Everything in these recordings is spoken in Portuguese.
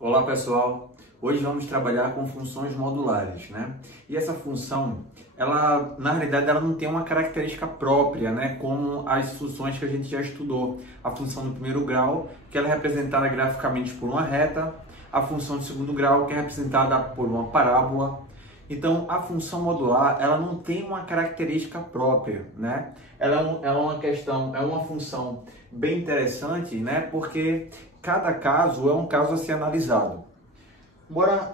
Olá pessoal, hoje vamos trabalhar com funções modulares, né? E essa função, ela na realidade ela não tem uma característica própria, né? Como as funções que a gente já estudou. A função do primeiro grau, que ela é representada graficamente por uma reta, a função de segundo grau, que é representada por uma parábola. Então, a função modular, ela não tem uma característica própria, né? Ela é uma função bem interessante, né? Porque cada caso é um caso a ser analisado.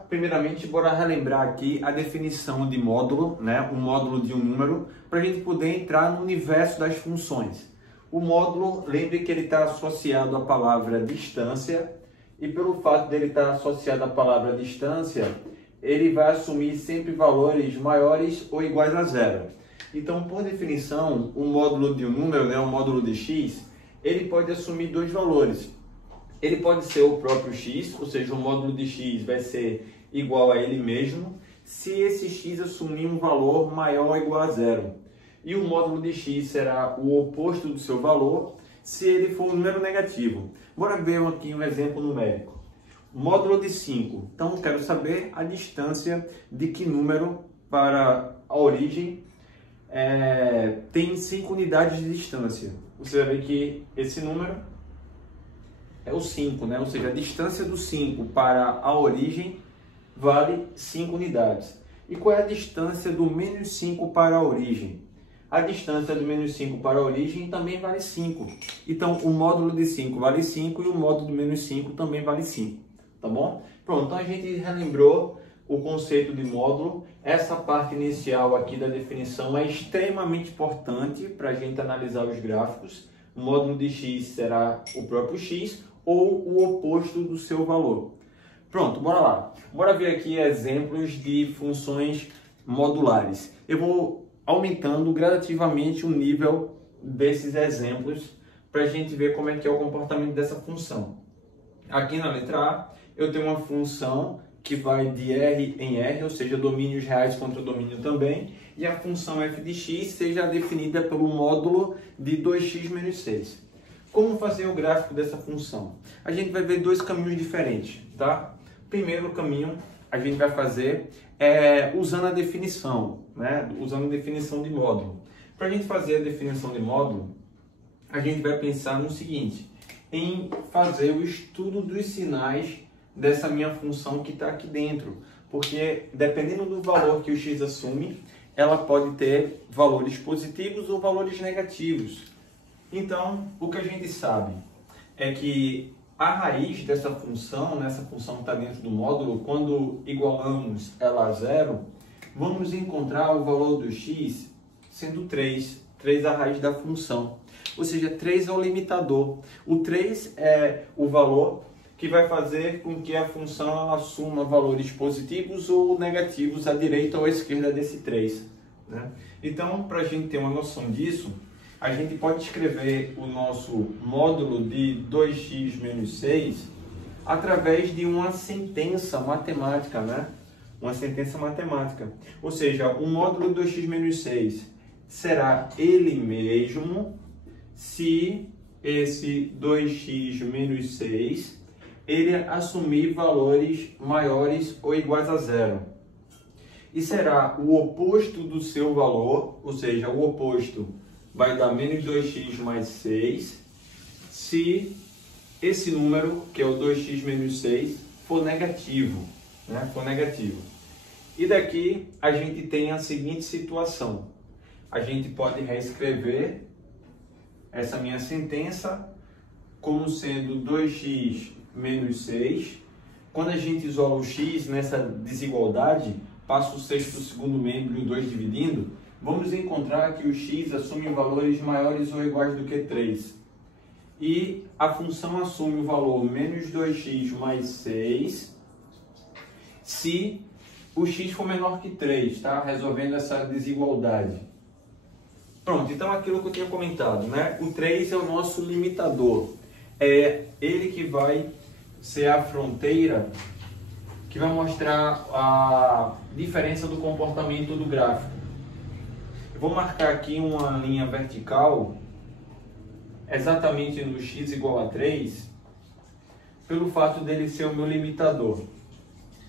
Primeiramente, bora relembrar aqui a definição de módulo, né? Um módulo de um número, para a gente poder entrar no universo das funções. O módulo, lembre que ele está associado à palavra distância, e pelo fato dele estar associado à palavra distância, ele vai assumir sempre valores maiores ou iguais a zero. Então, por definição, o módulo de um número, né, o módulo de x, ele pode assumir dois valores. Ele pode ser o próprio x, ou seja, o módulo de x vai ser igual a ele mesmo, se esse x assumir um valor maior ou igual a zero. E o módulo de x será o oposto do seu valor, se ele for um número negativo. Bora ver aqui um exemplo numérico. Módulo de 5. Então, quero saber a distância de que número para a origem tem 5 unidades de distância. Você vai ver que esse número é o 5, né? Ou seja, a distância do 5 para a origem vale 5 unidades. E qual é a distância do menos 5 para a origem? A distância do menos 5 para a origem também vale 5. Então, o módulo de 5 vale 5 e o módulo do menos 5 também vale 5. Tá bom? Pronto, então a gente relembrou o conceito de módulo. Essa parte inicial aqui da definição é extremamente importante para a gente analisar os gráficos. O módulo de x será o próprio x ou o oposto do seu valor. Pronto, bora lá. Bora ver aqui exemplos de funções modulares. Eu vou aumentando gradativamente o nível desses exemplos para a gente ver como é que é o comportamento dessa função. Aqui na letra A, eu tenho uma função que vai de R em R, ou seja, domínios reais contra o domínio também, e a função f de x seja definida pelo módulo de 2x menos 6. Como fazer o gráfico dessa função? A gente vai ver dois caminhos diferentes, tá? Primeiro caminho a gente vai fazer usando a definição, né? Usando a definição de módulo. Para a gente fazer a definição de módulo, a gente vai pensar no seguinte, em fazer o estudo dos sinais dessa minha função que está aqui dentro, porque dependendo do valor que o x assume, ela pode ter valores positivos ou valores negativos. Então, o que a gente sabe é que a raiz dessa função, nessa função que está dentro do módulo, quando igualamos ela a zero, vamos encontrar o valor do x sendo 3 a raiz da função. Ou seja, 3 é o limitador. O 3 é o valor que vai fazer com que a função assuma valores positivos ou negativos à direita ou à esquerda desse 3. Né? Então, para a gente ter uma noção disso, a gente pode escrever o nosso módulo de 2x menos 6 através de uma sentença matemática, né? Uma sentença matemática. Ou seja, o módulo 2x menos 6 será ele mesmo se esse 2x menos 6 ele assumir valores maiores ou iguais a zero. E será o oposto do seu valor, ou seja, o oposto vai dar menos 2x mais 6, se esse número, que é o 2x menos 6, for negativo. Né? For negativo. E daqui a gente tem a seguinte situação. A gente pode reescrever essa minha sentença como sendo 2x menos 6. Quando a gente isola o x nessa desigualdade, passa o sexto segundo membro e o 2 dividindo, vamos encontrar que o x assume valores maiores ou iguais do que 3. E a função assume o valor menos 2x mais 6 se o x for menor que 3, tá? Resolvendo essa desigualdade. Pronto, então aquilo que eu tinha comentado, né? O 3 é o nosso limitador. É ele que vai ser a fronteira que vai mostrar a diferença do comportamento do gráfico. Eu vou marcar aqui uma linha vertical exatamente no x igual a 3 pelo fato dele ser o meu limitador.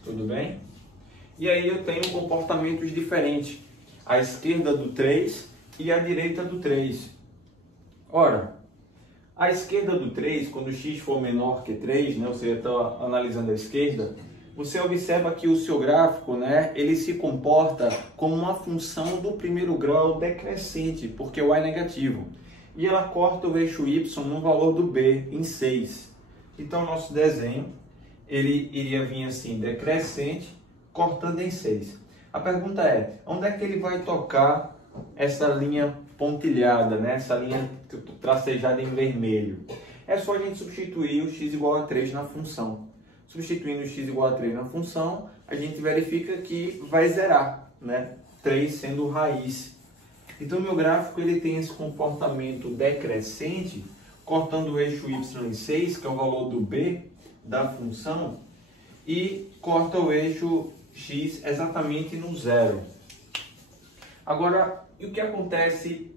Tudo bem? E aí eu tenho comportamentos diferentes. A esquerda do 3 e a direita do 3. Ora, a esquerda do 3, quando x for menor que 3, né, você está analisando a esquerda, você observa que o seu gráfico, né, ele se comporta como uma função do primeiro grau decrescente, porque o y é negativo. E ela corta o eixo y no valor do b, em 6. Então, nosso desenho, ele iria vir assim, decrescente, cortando em 6. A pergunta é, onde é que ele vai tocar essa linha pontilhada, né? Essa linha tracejada em vermelho? É só a gente substituir o x igual a 3 na função. Substituindo o x igual a 3 na função, a gente verifica que vai zerar, né? 3 sendo raiz. Então, meu gráfico ele tem esse comportamento decrescente, cortando o eixo y em 6, que é o valor do b da função, e corta o eixo x exatamente no zero. Agora, e o que acontece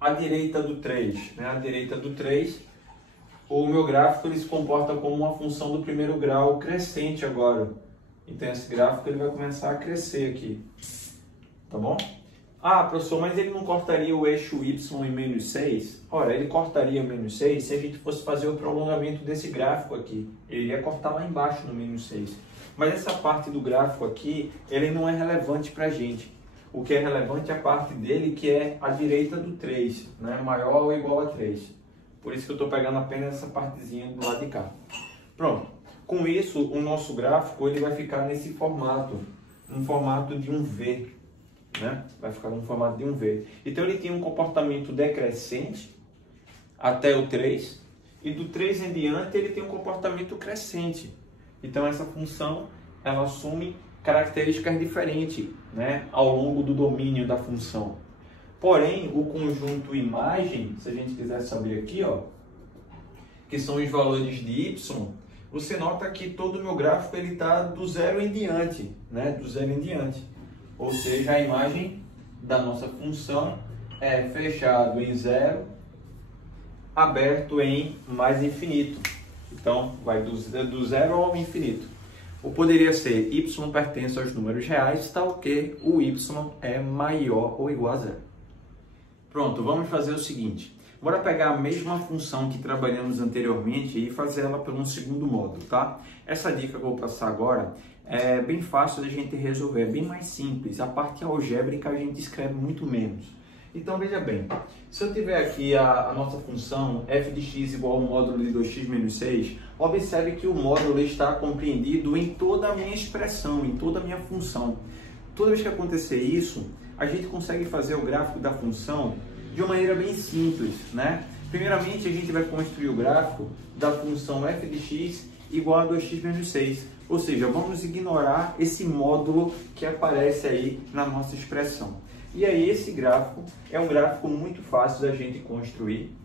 à direita do 3? Né? À direita do 3, o meu gráfico ele se comporta como uma função do primeiro grau crescente agora. Então, esse gráfico ele vai começar a crescer aqui. Tá bom? Ah, professor, mas ele não cortaria o eixo y em menos 6? Ora, ele cortaria o menos 6 se a gente fosse fazer o prolongamento desse gráfico aqui. Ele ia cortar lá embaixo no menos 6. Mas essa parte do gráfico aqui, ele não é relevante para a gente. O que é relevante é a parte dele, que é a direita do 3, né? Maior ou igual a 3. Por isso que eu estou pegando apenas essa partezinha do lado de cá. Pronto. Com isso, o nosso gráfico ele vai ficar nesse formato, um formato de um V. Né? Vai ficar no formato de um V. Então ele tem um comportamento decrescente até o 3, e do 3 em diante ele tem um comportamento crescente. Então essa função ela assume características diferentes, né, ao longo do domínio da função. Porém, o conjunto imagem, se a gente quiser saber aqui, ó, que são os valores de y, você nota que todo o meu gráfico ele está do zero em diante, né, do zero em diante. Ou seja, a imagem da nossa função é fechado em zero, aberto em mais infinito. Então, vai do zero ao infinito. Ou poderia ser y pertence aos números reais, tal que o y é maior ou igual a zero. Pronto, vamos fazer o seguinte. Bora pegar a mesma função que trabalhamos anteriormente e fazer ela por um segundo módulo, tá? Essa dica que eu vou passar agora é bem fácil de a gente resolver, é bem mais simples. A parte algébrica a gente escreve muito menos. Então veja bem, se eu tiver aqui a nossa função f de x igual ao módulo de 2x menos 6, observe que o módulo está compreendido em toda a minha expressão, em toda a minha função. Toda vez que acontecer isso, a gente consegue fazer o gráfico da função de uma maneira bem simples, né? Primeiramente, a gente vai construir o gráfico da função f de x igual a 2x menos 6. Ou seja, vamos ignorar esse módulo que aparece aí na nossa expressão. E aí esse gráfico é um gráfico muito fácil da gente construir,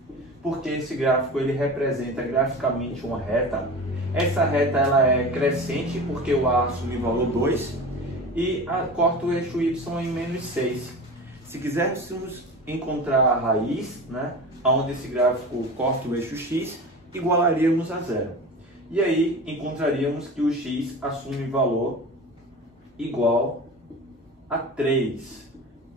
porque esse gráfico ele representa graficamente uma reta. Essa reta ela é crescente porque o A assume o valor 2 e corta o eixo Y em menos 6. Se quiséssemos encontrar a raiz, né, onde esse gráfico corta o eixo X, igualaríamos a zero. E aí encontraríamos que o X assume valor igual a 3.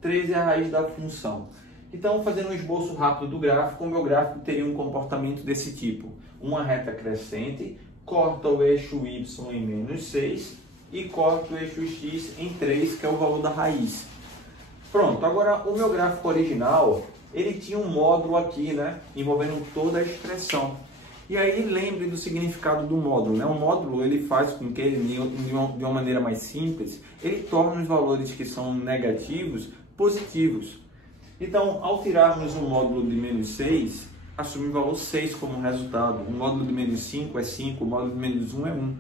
3 é a raiz da função. Então, fazendo um esboço rápido do gráfico, o meu gráfico teria um comportamento desse tipo. Uma reta crescente, corta o eixo Y em menos 6 e corta o eixo X em 3, que é o valor da raiz. Pronto, agora o meu gráfico original, ele tinha um módulo aqui, né, envolvendo toda a expressão. E aí lembre do significado do módulo, né? O módulo ele faz com que, de uma maneira mais simples, ele torne os valores que são negativos positivos. Então, ao tirarmos o módulo de menos 6, assume o valor 6 como resultado. O módulo de menos 5 é 5, o módulo de menos 1 é 1.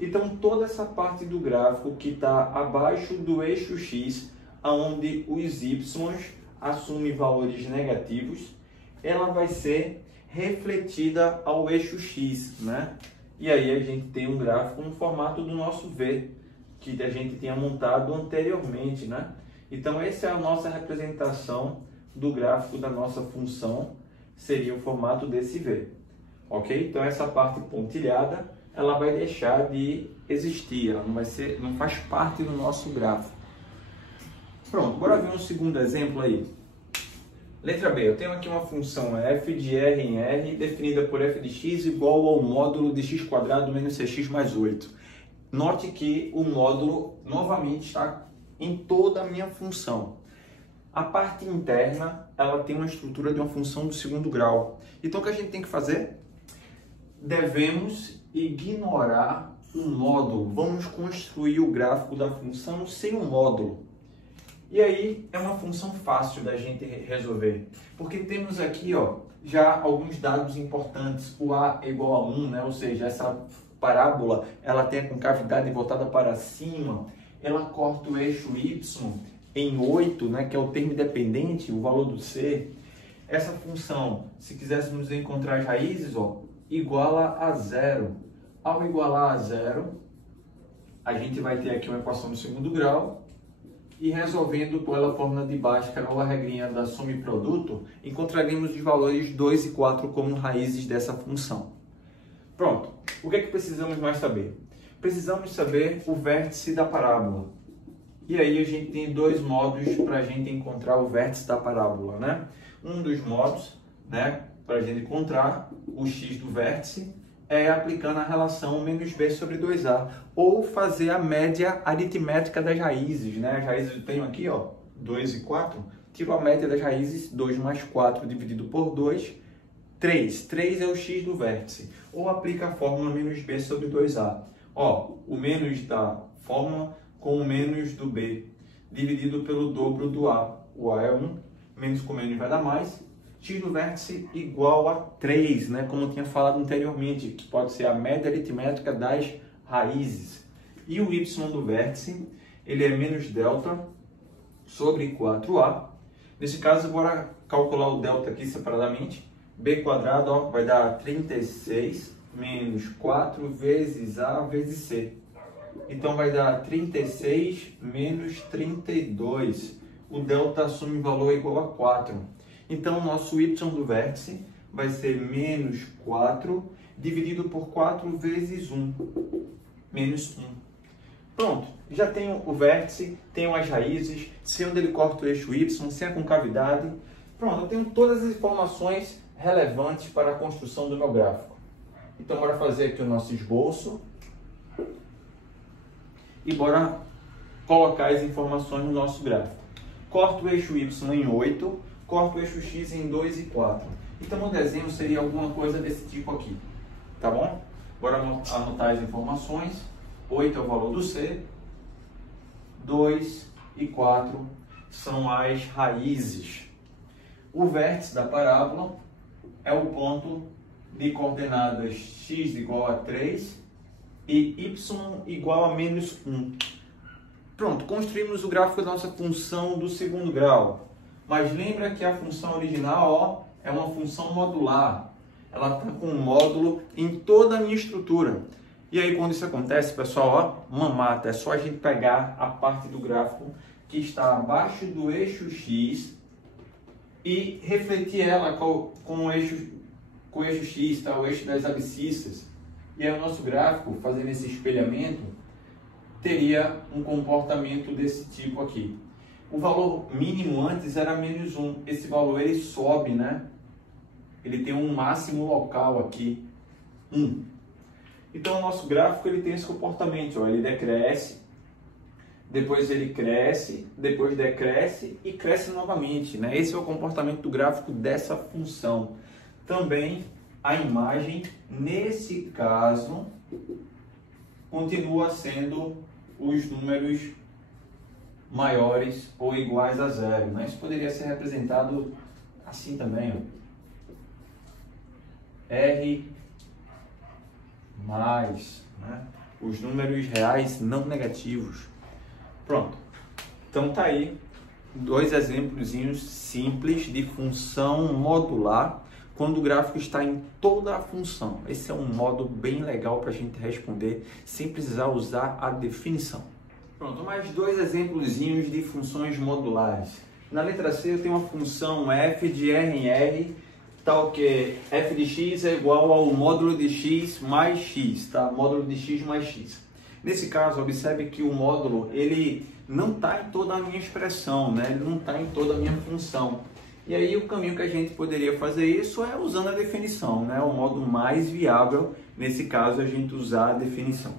Então, toda essa parte do gráfico que está abaixo do eixo X, onde os Y assumem valores negativos, ela vai ser refletida ao eixo X, né? E aí a gente tem um gráfico no formato do nosso V, que a gente tinha montado anteriormente, né? Então essa é a nossa representação do gráfico da nossa função, seria o formato desse V, ok? Então essa parte pontilhada ela vai deixar de existir, ela não faz parte do nosso gráfico. Pronto, bora ver um segundo exemplo aí. Letra B, eu tenho aqui uma função f de r em r definida por f de x igual ao módulo de x quadrado menos cx mais 8. Note que o módulo novamente está em toda a minha função. A parte interna, ela tem uma estrutura de uma função do segundo grau. Então o que a gente tem que fazer? Devemos ignorar o módulo. Vamos construir o gráfico da função sem o módulo. E aí é uma função fácil da gente resolver, porque temos aqui já alguns dados importantes. O A é igual a 1, né? Ou seja, essa parábola ela tem a concavidade voltada para cima, ela corta o eixo Y em 8, né? Que é o termo dependente, o valor do C. Essa função, se quiséssemos encontrar as raízes, iguala a 0. Ao igualar a 0, a gente vai ter aqui uma equação do segundo grau. E resolvendo pela fórmula de Bhaskara ou a regrinha da soma e produto, encontraremos os valores 2 e 4 como raízes dessa função. Pronto. O que é que precisamos mais saber? Precisamos saber o vértice da parábola. E aí a gente tem dois modos para a gente encontrar o vértice da parábola, né? Um dos modos, né, para a gente encontrar o x do vértice é aplicando a relação menos b sobre 2a, ou fazer a média aritmética das raízes, né? As raízes eu tenho aqui, 2 e 4, tiro a média das raízes, 2 mais 4 dividido por 2, 3. 3 é o x do vértice, ou aplica a fórmula menos b sobre 2a. O menos da fórmula com o menos do b, dividido pelo dobro do a. O a é 1, menos com menos vai dar mais. X do vértice igual a 3, né? Como eu tinha falado anteriormente, que pode ser a média aritmética das raízes. E o y do vértice, ele é menos delta sobre 4a. Nesse caso, bora calcular o delta aqui separadamente. B quadrado vai dar 36 menos 4 vezes a vezes c. Então vai dar 36 menos 32. O delta assume valor igual a 4. Então, o nosso y do vértice vai ser menos 4 dividido por 4 vezes 1, menos 1. Pronto, já tenho o vértice, tenho as raízes, sei onde ele corta o eixo y, sei a concavidade. Pronto, eu tenho todas as informações relevantes para a construção do meu gráfico. Então, bora fazer aqui o nosso esboço e bora colocar as informações no nosso gráfico. Corto o eixo y em 8, corto o eixo x em 2 e 4. Então o desenho seria alguma coisa desse tipo aqui, tá bom? Bora anotar as informações. 8 é o valor do C, 2 e 4 são as raízes. O vértice da parábola é o ponto de coordenadas x igual a 3 e y igual a menos 1. Pronto, construímos o gráfico da nossa função do segundo grau. Mas lembra que a função original é uma função modular. Ela está com um módulo em toda a minha estrutura. E aí quando isso acontece, pessoal, mamata, é só a gente pegar a parte do gráfico que está abaixo do eixo x e refletir ela com o eixo x, tá? O eixo das abscissas. E aí o nosso gráfico, fazendo esse espelhamento, teria um comportamento desse tipo aqui. O valor mínimo antes era menos 1. Esse valor ele sobe, né? Ele tem um máximo local aqui, 1. Então o nosso gráfico ele tem esse comportamento, ele decresce, depois ele cresce, depois decresce e cresce novamente, né? Esse é o comportamento do gráfico dessa função. Também a imagem, nesse caso, continua sendo os números maiores ou iguais a 0, né? Isso poderia ser representado assim também, R mais, né? Os números reais não negativos. Pronto. Então tá aí dois exemplozinhos simples de função modular quando o gráfico está em toda a função. Esse é um modo bem legal para a gente responder sem precisar usar a definição. Pronto, mais dois exemplozinhos de funções modulares. Na letra C eu tenho uma função f de r em r tá o que? F de x é igual ao módulo de x mais x, tá? Módulo de x mais x. Nesse caso, observe que o módulo, ele não está em toda a minha expressão, né? Ele não está em toda a minha função. E aí o caminho que a gente poderia fazer isso é usando a definição, né? O modo mais viável, nesse caso, é a gente usar a definição.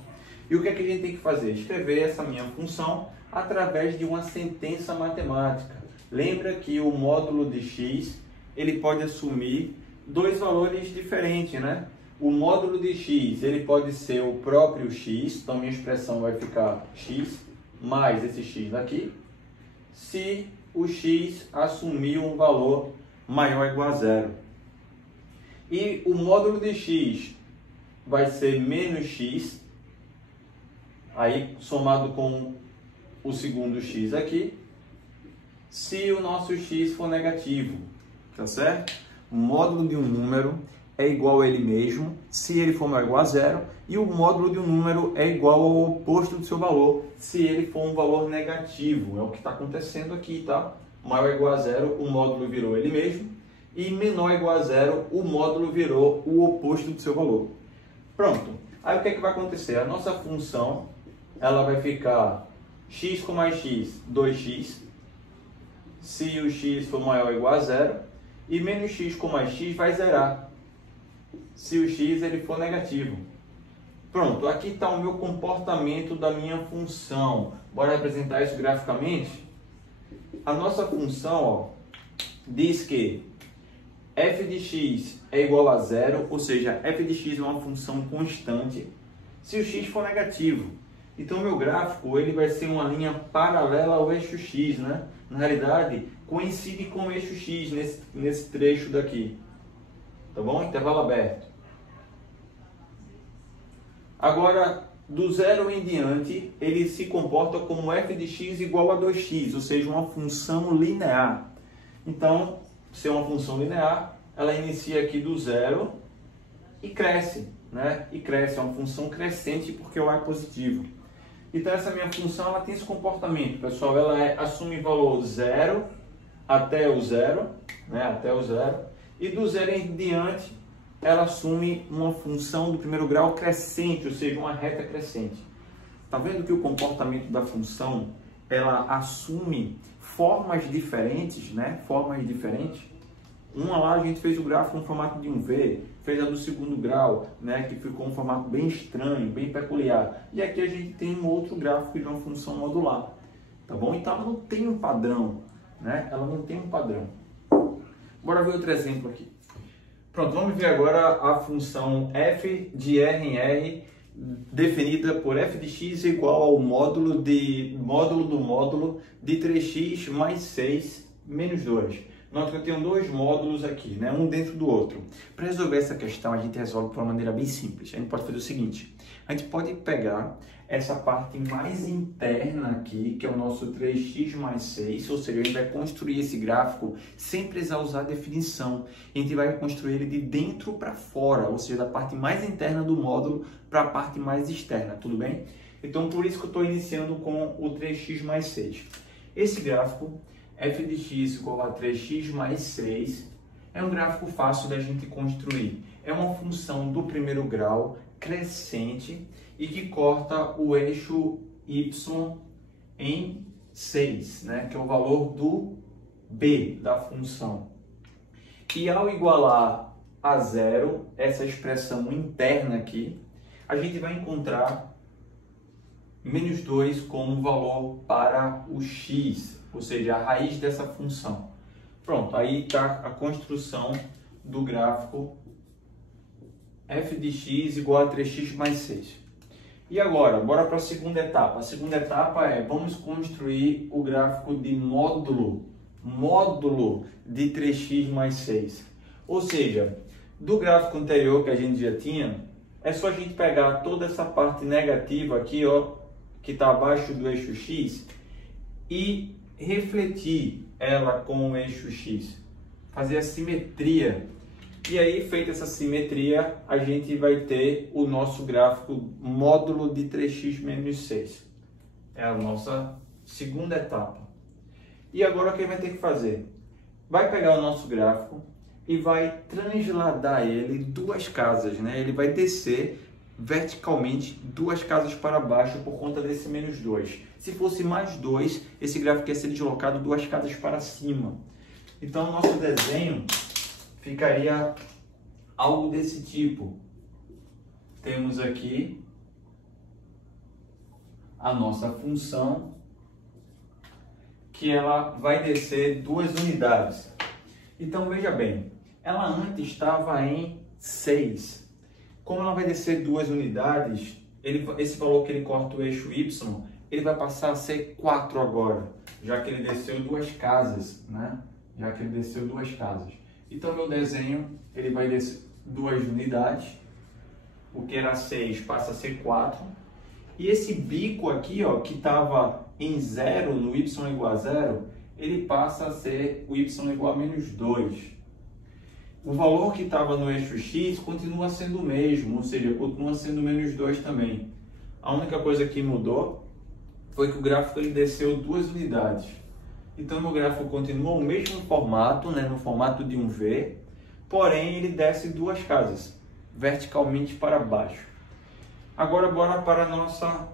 E o que é que a gente tem que fazer? Escrever essa minha função através de uma sentença matemática. Lembra que o módulo de x, ele pode assumir dois valores diferentes, né? O módulo de x, ele pode ser o próprio x, então minha expressão vai ficar x mais esse x aqui, se o x assumir um valor maior ou igual a zero. E o módulo de x vai ser menos x, aí somado com o segundo x aqui, se o nosso x for negativo, tá certo? O módulo de um número é igual a ele mesmo, se ele for maior ou igual a zero, e o módulo de um número é igual ao oposto do seu valor, se ele for um valor negativo. É o que está acontecendo aqui, tá? Maior ou igual a zero, o módulo virou ele mesmo, e menor ou igual a zero, o módulo virou o oposto do seu valor. Pronto. Aí o que é que vai acontecer? A nossa função, ela vai ficar x com mais x, 2x, se o x for maior ou igual a zero, e menos x com mais x vai zerar, se o x ele for negativo. Pronto, aqui está o meu comportamento da minha função. Bora representar isso graficamente? A nossa função, ó, diz que f de x é igual a zero, ou seja, f de x é uma função constante, se o x for negativo. Então, meu gráfico ele vai ser uma linha paralela ao eixo x, né? Na realidade, coincide com o eixo x nesse trecho daqui. Tá bom? Intervalo aberto. Agora, do zero em diante, ele se comporta como f de x igual a 2x, ou seja, uma função linear. Então, se é uma função linear, ela inicia aqui do zero e cresce, né? E cresce, é uma função crescente porque o a é positivo. Então, essa minha função ela tem esse comportamento, pessoal. Ela assume valor zero até o zero, né? Até o zero. E do zero em diante, ela assume uma função do primeiro grau crescente, ou seja, uma reta crescente. Tá vendo que o comportamento da função, ela assume formas diferentes, né? Formas diferentes. Uma lá a gente fez o gráfico no formato de um V, fez a do segundo grau, né? Que ficou um formato bem estranho, bem peculiar. E aqui a gente tem um outro gráfico de uma função modular, tá bom? Então ela não tem um padrão, né? Ela não tem um padrão. Bora ver outro exemplo aqui. Pronto, vamos ver agora a função f de r em r, definida por f de x igual ao módulo do módulo de 3x mais 6 menos 2. Nota que eu tenho dois módulos aqui, né? Um dentro do outro. Para resolver essa questão, a gente resolve de uma maneira bem simples. A gente pode fazer o seguinte: a gente pode pegar essa parte mais interna aqui, que é o nosso 3x mais 6, ou seja, a gente vai construir esse gráfico sem precisar usar a definição. A gente vai construir ele de dentro para fora, ou seja, da parte mais interna do módulo para a parte mais externa, tudo bem? Então, por isso que eu estou iniciando com o 3x mais 6. Esse gráfico, f de x igual a 3x mais 6, é um gráfico fácil da gente construir. É uma função do primeiro grau crescente e que corta o eixo y em 6, né? Que é o valor do b da função. E ao igualar a zero, essa expressão interna aqui, a gente vai encontrar menos 2 como valor para o x, ou seja, a raiz dessa função. Pronto, aí está a construção do gráfico f de x igual a 3x mais 6. E agora, bora para a segunda etapa. A segunda etapa é, vamos construir o gráfico de módulo de 3x mais 6. Ou seja, do gráfico anterior que a gente já tinha, é só a gente pegar toda essa parte negativa aqui, ó, que está abaixo do eixo x, e refletir ela com o eixo x, fazer a simetria. E aí, feita essa simetria, a gente vai ter o nosso gráfico módulo de 3x menos 6. É a nossa segunda etapa. E agora o que vai ter que fazer? Vai pegar o nosso gráfico, e vai transladar ele 2 casas, né? Ele vai descer verticalmente 2 casas para baixo por conta desse menos 2. Se fosse mais 2, esse gráfico ia ser deslocado 2 casas para cima. Então, o nosso desenho ficaria algo desse tipo. Temos aqui a nossa função, que ela vai descer 2 unidades. Então, veja bem, ela antes estava em 6. Como ela vai descer 2 unidades, esse valor que ele corta o eixo Y, ele vai passar a ser 4 agora, já que ele desceu 2 casas, né? Já que ele desceu 2 casas. Então, meu desenho, ele vai descer 2 unidades, o que era 6 passa a ser 4. E esse bico aqui, ó, que estava em 0, no y igual a 0, ele passa a ser o y igual a menos 2. O valor que estava no eixo x continua sendo o mesmo, ou seja, continua sendo menos 2 também. A única coisa que mudou foi que o gráfico ele desceu 2 unidades. Então, o gráfico continua o mesmo formato, né, no formato de um V, porém ele desce 2 casas, verticalmente para baixo. Agora, bora para a nossa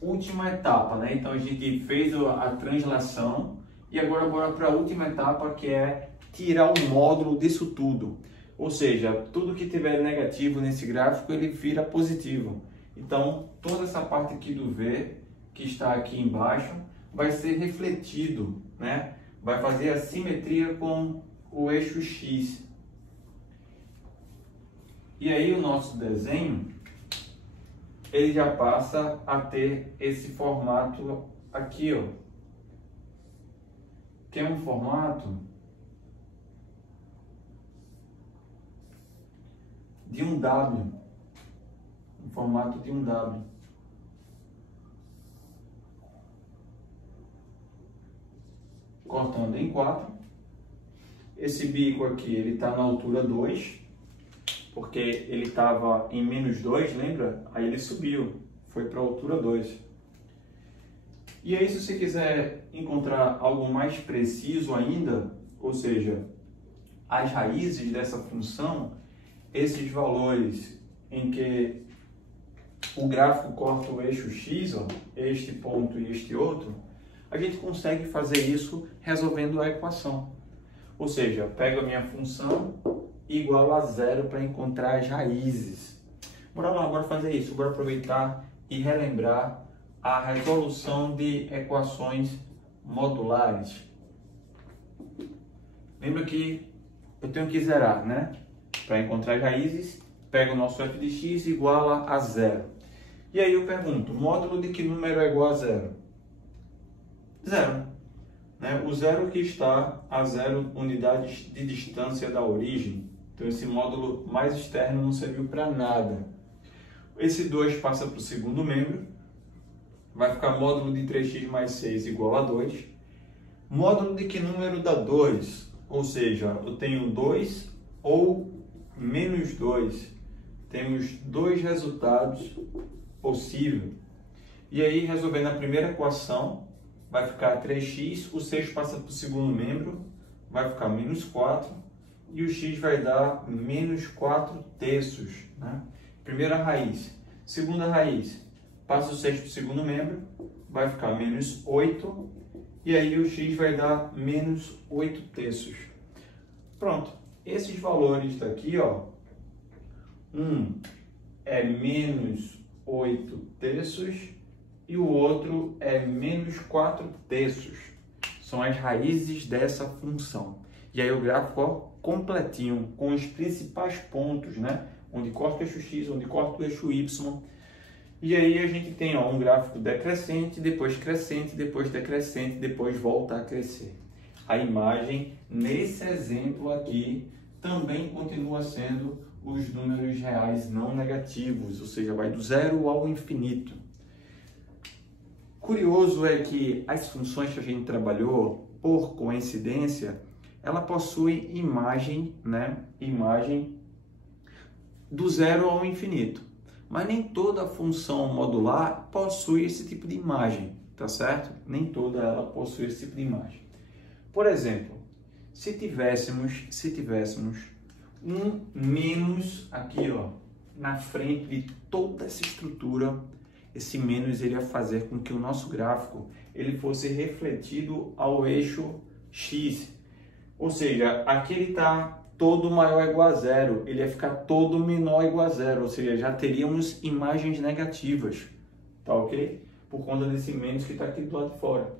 última etapa, né? Então, a gente fez a translação e agora bora para a última etapa, que é tirar o módulo disso tudo. Ou seja, tudo que tiver negativo nesse gráfico, ele vira positivo. Então, toda essa parte aqui do V, que está aqui embaixo, vai ser refletido, né? Vai fazer a simetria com o eixo X. E aí o nosso desenho, ele já passa a ter esse formato aqui, ó, que é um formato de um W, um formato de um W. Cortando em 4. Esse bico aqui, ele está na altura 2, porque ele estava em menos 2, lembra? Aí ele subiu, foi para a altura 2. E aí, se você quiser encontrar algo mais preciso ainda, ou seja, as raízes dessa função, esses valores em que o gráfico corta o eixo X, ó, este ponto e este outro, a gente consegue fazer isso resolvendo a equação. Ou seja, pego a minha função igual a 0 para encontrar as raízes. Bora lá, bora fazer isso. Bora aproveitar e relembrar a resolução de equações modulares. Lembra que eu tenho que zerar, né? Para encontrar as raízes, pego o nosso f de x igual a 0. E aí eu pergunto, módulo de que número é igual a 0? 0. Né? O 0 que está a 0 unidades de distância da origem. Então esse módulo mais externo não serviu para nada. Esse 2 passa para o segundo membro. Vai ficar módulo de 3x mais 6 igual a 2. Módulo de que número dá 2? Ou seja, eu tenho 2 ou menos 2. Temos 2 resultados possíveis. E aí, resolvendo a primeira equação, vai ficar 3x, o 6 passa para o segundo membro, vai ficar menos 4, e o x vai dar menos 4 terços. Né? Primeira raiz. Segunda raiz, passa o 6 para o segundo membro, vai ficar menos 8, e aí o x vai dar menos 8 terços. Pronto, esses valores daqui, ó, um é menos 8 terços e o outro é menos 4 terços. São as raízes dessa função. E aí o gráfico, ó, completinho, com os principais pontos, né? Onde corta o eixo x, onde corta o eixo y. E aí a gente tem, ó, um gráfico decrescente, depois crescente, depois decrescente, depois volta a crescer. A imagem, nesse exemplo aqui, também continua sendo os números reais não negativos, ou seja, vai do 0 ao infinito. Curioso é que as funções que a gente trabalhou, por coincidência, ela possui imagem, né? Imagem do 0 ao infinito. Mas nem toda função modular possui esse tipo de imagem, tá certo? Nem toda ela possui esse tipo de imagem. Por exemplo, Se tivéssemos um menos aqui, ó, na frente de toda essa estrutura, esse menos ele ia fazer com que o nosso gráfico ele fosse refletido ao eixo X. Ou seja, aqui ele está todo maior ou igual a zero, ele ia ficar todo menor ou igual a zero, ou seja, já teríamos imagens negativas, tá ok? Por conta desse menos que está aqui do lado de fora.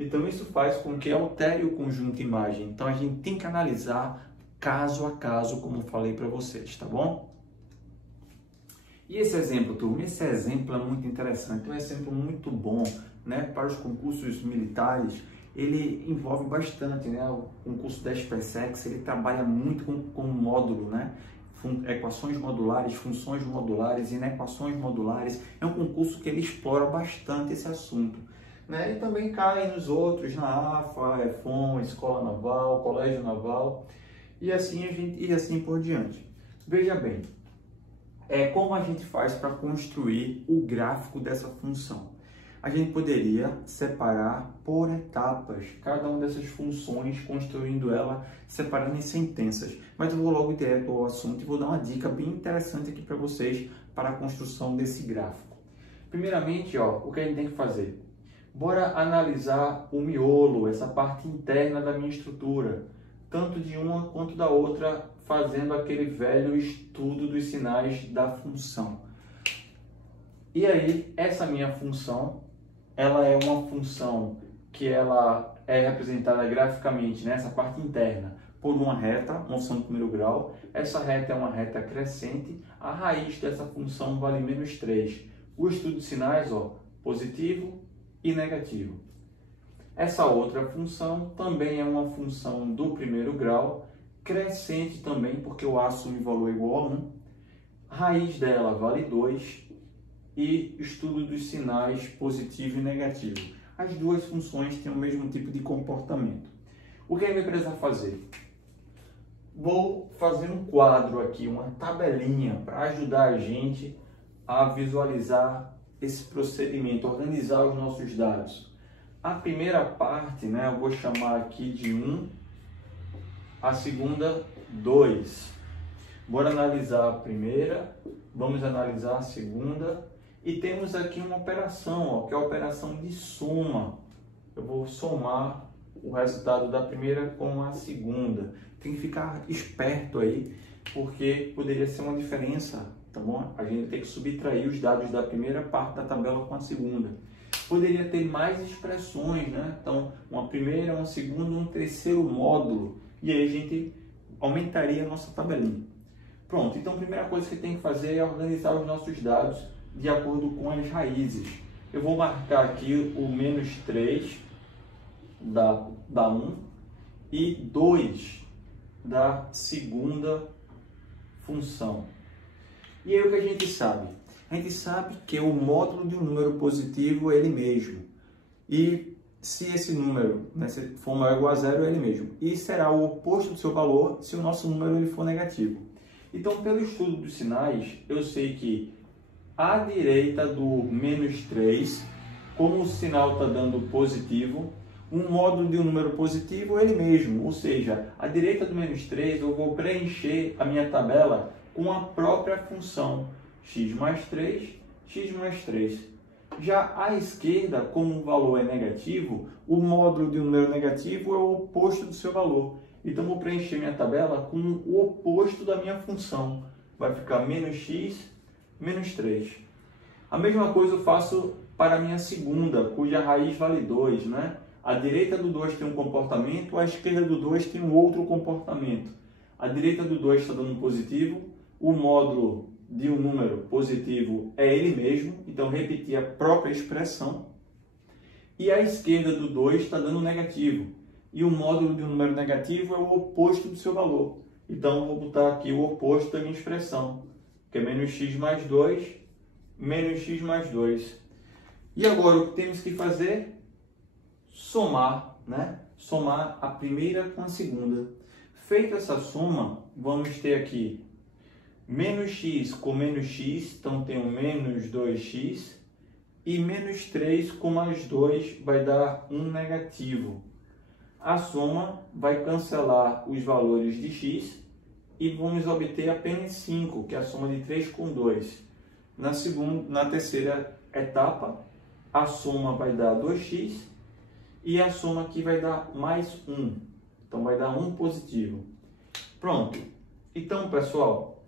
Então isso faz com que altere o conjunto de imagem. Então a gente tem que analisar caso a caso, como falei para vocês, tá bom? E esse exemplo, turma, esse exemplo é muito interessante, é um exemplo muito bom, né, para os concursos militares. Ele envolve bastante, né, o concurso da SpaceX, ele trabalha muito com módulo, né, equações modulares, funções modulares, inequações modulares. É um concurso que ele explora bastante esse assunto, né, e também cai nos outros, na AFA, EFON, Escola Naval, Colégio Naval, e assim por diante. Veja bem, como a gente faz para construir o gráfico dessa função? A gente poderia separar por etapas cada uma dessas funções, construindo ela, separando em sentenças. Mas eu vou logo direto ao assunto e vou dar uma dica bem interessante aqui para vocês para a construção desse gráfico. Primeiramente, ó, o que a gente tem que fazer? Bora analisar o miolo, essa parte interna da minha estrutura, tanto de uma quanto da outra, fazendo aquele velho estudo dos sinais da função. E aí, essa minha função, ela é uma função que ela é representada graficamente nessa parte interna por uma reta, noção de primeiro grau. Essa reta é uma reta crescente, a raiz dessa função vale menos 3. O estudo de sinais, ó, positivo e negativo. Essa outra função também é uma função do primeiro grau, crescente também, porque o A assume valor igual a 1. Raiz dela vale 2. E estudo dos sinais positivo e negativo. As duas funções têm o mesmo tipo de comportamento. O que a gente vai precisar fazer? Vou fazer um quadro aqui, uma tabelinha, para ajudar a gente a visualizar esse procedimento, organizar os nossos dados. A primeira parte, né, eu vou chamar aqui de 1, a segunda 2. Bora analisar a primeira, vamos analisar a segunda. E temos aqui uma operação, ó, que é a operação de soma. Eu vou somar o resultado da primeira com a segunda. Tem que ficar esperto aí, porque poderia ser uma diferença, tá bom? A gente tem que subtrair os dados da primeira parte da tabela com a segunda. Poderia ter mais expressões, né? Então, uma primeira, uma segunda, um terceiro módulo. E aí a gente aumentaria a nossa tabelinha. Pronto, então a primeira coisa que tem que fazer é organizar os nossos dados de acordo com as raízes. Eu vou marcar aqui o menos 3 da 1 e 2 da segunda função. E aí o que a gente sabe? A gente sabe que o módulo de um número positivo é ele mesmo. E se esse número, né, se for maior ou igual a zero, é ele mesmo. E será o oposto do seu valor se o nosso número ele for negativo. Então, pelo estudo dos sinais, eu sei que à direita do menos 3, como o sinal está dando positivo, um módulo de um número positivo é ele mesmo. Ou seja, à direita do menos 3, eu vou preencher a minha tabela com a própria função x mais 3, x mais 3. Já à esquerda, como o valor é negativo, o módulo de um número negativo é o oposto do seu valor. Então, vou preencher minha tabela com o oposto da minha função. Vai ficar menos x, menos 3. A mesma coisa eu faço para a minha segunda, cuja raiz vale 2, né? A direita do 2 tem um comportamento, a esquerda do 2 tem um outro comportamento. A direita do 2 está dando positivo, o módulo de um número positivo é ele mesmo, então repetir a própria expressão. E a esquerda do 2 está dando negativo, e o módulo de um número negativo é o oposto do seu valor. Então, vou botar aqui o oposto da minha expressão, que é menos x mais 2, menos x mais 2. E agora, o que temos que fazer? Somar, né? Somar a primeira com a segunda. Feita essa soma, vamos ter aqui menos x com menos x, então tem um menos 2x, e menos 3 com mais 2 vai dar um negativo. A soma vai cancelar os valores de x e vamos obter apenas 5, que é a soma de 3 com 2. Na terceira etapa, a soma vai dar 2x e a soma aqui vai dar mais 1. Então, vai dar 1 positivo. Pronto. Então, pessoal,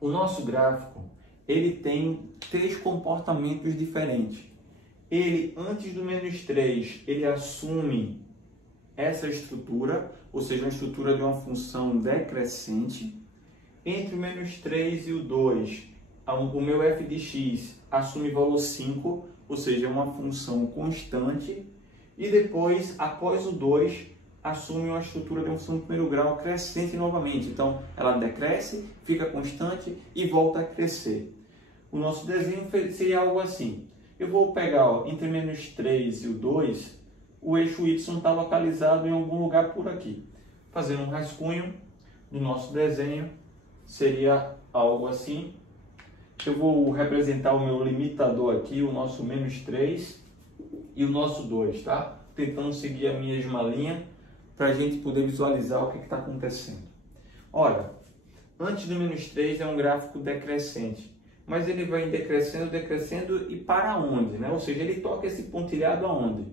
o nosso gráfico, ele tem 3 comportamentos diferentes. Ele, antes do menos 3, ele assume essa estrutura, ou seja, uma estrutura de uma função decrescente. Entre o menos 3 e o 2, o meu f de x assume valor 5, ou seja, é uma função constante. E depois, após o 2, assume uma estrutura de uma função de primeiro grau crescente novamente. Então, ela decresce, fica constante e volta a crescer. O nosso desenho seria algo assim. Eu vou pegar, ó, entre menos 3 e o 2, o eixo y está localizado em algum lugar por aqui. Fazendo um rascunho do nosso desenho, seria algo assim. Eu vou representar o meu limitador aqui, o nosso menos 3 e o nosso 2, tá? Tentando seguir a mesma linha para a gente poder visualizar o que está acontecendo. Olha, antes do menos 3 é um gráfico decrescente, mas ele vai decrescendo, decrescendo e para onde, né? Ou seja, ele toca esse pontilhado aonde?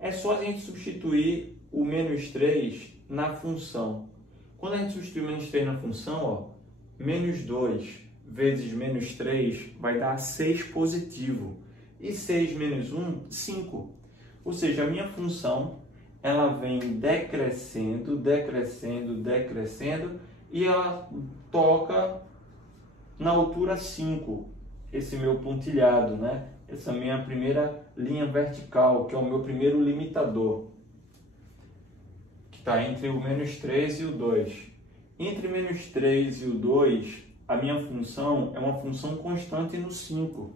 É só a gente substituir o menos 3 na função. Quando a gente substituir o menos 3 na função, ó, menos 2 vezes menos 3 vai dar 6 positivo. E 6 menos 1, 5. Ou seja, a minha função, ela vem decrescendo, decrescendo, decrescendo e ela toca na altura 5, esse meu pontilhado, né? Essa minha primeira linha vertical, que é o meu primeiro limitador, que está entre o menos 3 e o 2. Entre menos 3 e o 2, a minha função é uma função constante no 5.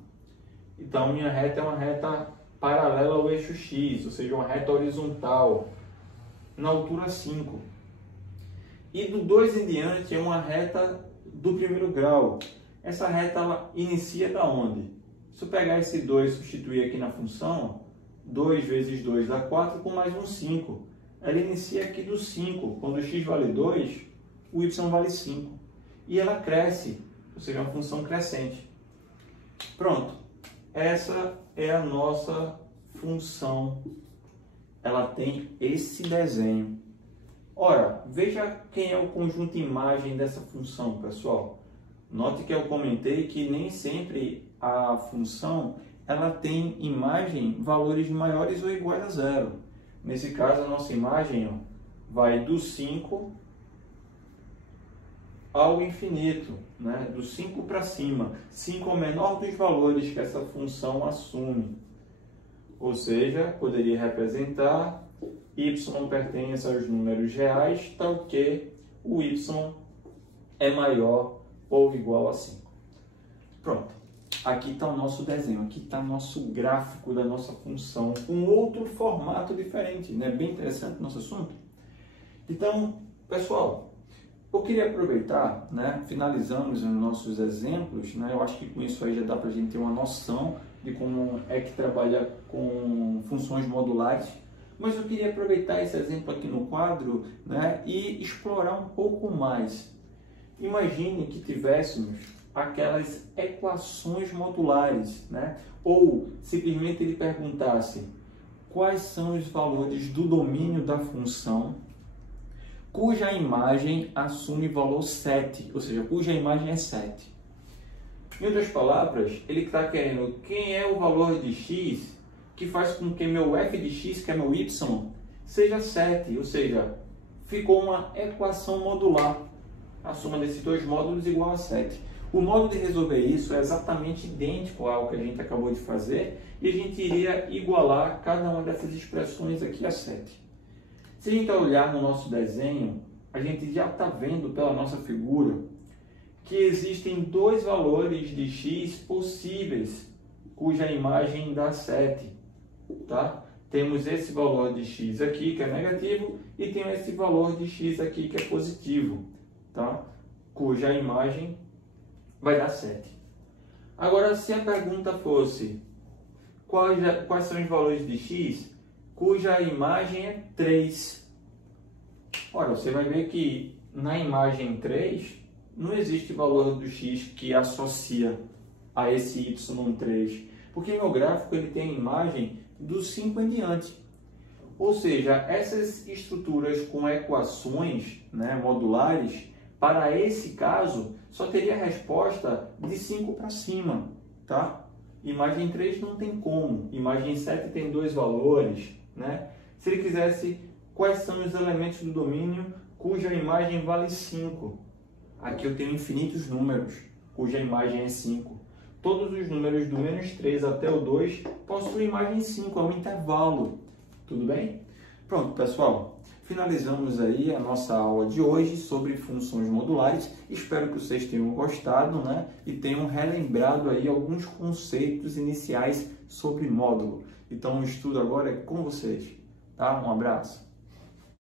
Então, minha reta é uma reta paralela ao eixo x, ou seja, uma reta horizontal, na altura 5. E do 2 em diante é uma reta do primeiro grau. Essa reta ela inicia da onde? Se eu pegar esse 2 e substituir aqui na função, 2 vezes 2 dá 4 com mais um 5. Ela inicia aqui do 5. Quando o x vale 2, o y vale 5. E ela cresce, ou seja, é uma função crescente. Pronto. Essa é a nossa função. Ela tem esse desenho. Ora, veja quem é o conjunto imagem dessa função, pessoal. Note que eu comentei que nem sempre a função ela tem imagem valores maiores ou iguais a zero. Nesse caso, a nossa imagem, ó, vai do 5 ao infinito, né? Do 5 para cima. 5 é o menor dos valores que essa função assume. Ou seja, poderia representar y pertence aos números reais, tal que o y é maior ou igual a 5. Pronto. Aqui está o nosso desenho, aqui está o nosso gráfico da nossa função, com outro formato diferente, né? Bem interessante o nosso assunto. Então, pessoal, eu queria aproveitar, né? Finalizamos os nossos exemplos, né? Eu acho que com isso aí já dá para a gente ter uma noção de como é que trabalha com funções modulares. Mas eu queria aproveitar esse exemplo aqui no quadro, né? E explorar um pouco mais. Imagine que tivéssemos aquelas equações modulares, né? Ou simplesmente ele perguntasse quais são os valores do domínio da função cuja imagem assume valor 7, ou seja, cuja imagem é 7. Em outras palavras, ele está querendo quem é o valor de x que faz com que meu f de x, que é meu y, seja 7, ou seja, ficou uma equação modular. A soma desses dois módulos igual a 7. O modo de resolver isso é exatamente idêntico ao que a gente acabou de fazer e a gente iria igualar cada uma dessas expressões aqui a 7. Se a gente olhar no nosso desenho, a gente já está vendo pela nossa figura que existem dois valores de x possíveis, cuja imagem dá 7. Tá? Temos esse valor de x aqui, que é negativo, e tem esse valor de x aqui, que é positivo, tá? Cuja imagem vai dar 7. Agora, se a pergunta fosse quais são os valores de x cuja imagem é 3, Olha, você vai ver que na imagem 3 não existe valor do x que associa a esse y3, porque meu gráfico ele tem a imagem do 5 em diante. Ou seja, essas estruturas com equações, né, modulares, para esse caso, só teria a resposta de 5 para cima, tá? Imagem 3 não tem como, imagem 7 tem 2 valores, né? Se ele quisesse, quais são os elementos do domínio cuja imagem vale 5? Aqui eu tenho infinitos números, cuja imagem é 5. Todos os números do menos 3 até o 2 possuem imagem 5, é um intervalo. Tudo bem? Pronto, pessoal. Finalizamos aí a nossa aula de hoje sobre funções modulares. Espero que vocês tenham gostado, né? E tenham relembrado aí alguns conceitos iniciais sobre módulo. Então o estudo agora é com vocês, tá? Um abraço.